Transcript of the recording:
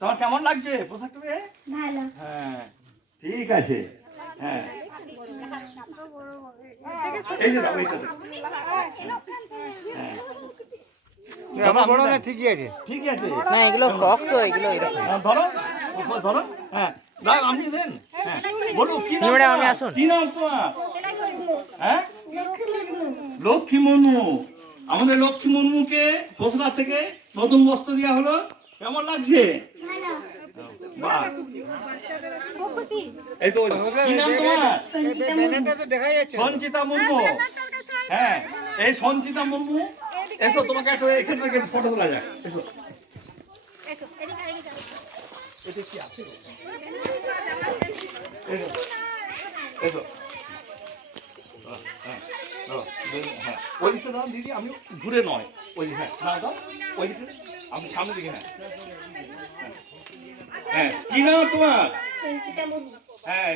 তোমার কেমন লাগছে? পোশাকটা? ভালো। হ্যাঁ ঠিক আছে। হ্যাঁ। এই যে দাও এইটা দাও। হ্যাঁ। আমার বড় না ঠিকই আছে? ঠিকই আছে। না এগুলো টক তো এগুলো এরকম। হ্যাঁ, ধরো ধরো। হ্যাঁ দাও আপনি দেন। হ্যাঁ বলুন কি নাম ম্যাডাম, আমি আসুন। কি নাম তোমার? হ্যাঁ? লক্ষ্মী মুর্মু আমাদের লক্ষ্মী মুর্মুকে ঘোষণা থেকে নতুন বস্ত্র দেওয়া হলো। কেমন লাগছে? এই তো কি নাম তোমার? সঞ্চিতা মুর্মু। তো দেখা যাচ্ছে। সঞ্চিতা মুর্মু। হ্যাঁ এই সঞ্চিতা মুর্মু। এসো তোমাকে একটু এখান থেকে ফটো তোলা যাক। এসো। এটা কি আছে এসো। এসো। হ্যাঁ। ওই দিকটা দাঁড়ান দিদি আমি ঘুরে নয়। ওই হ্যাঁ না দাও। ওই দিকটা আমি সামনে দিকে হ্যাঁ। হ্যাঁ কি নাম তোমার? হ্যাঁ।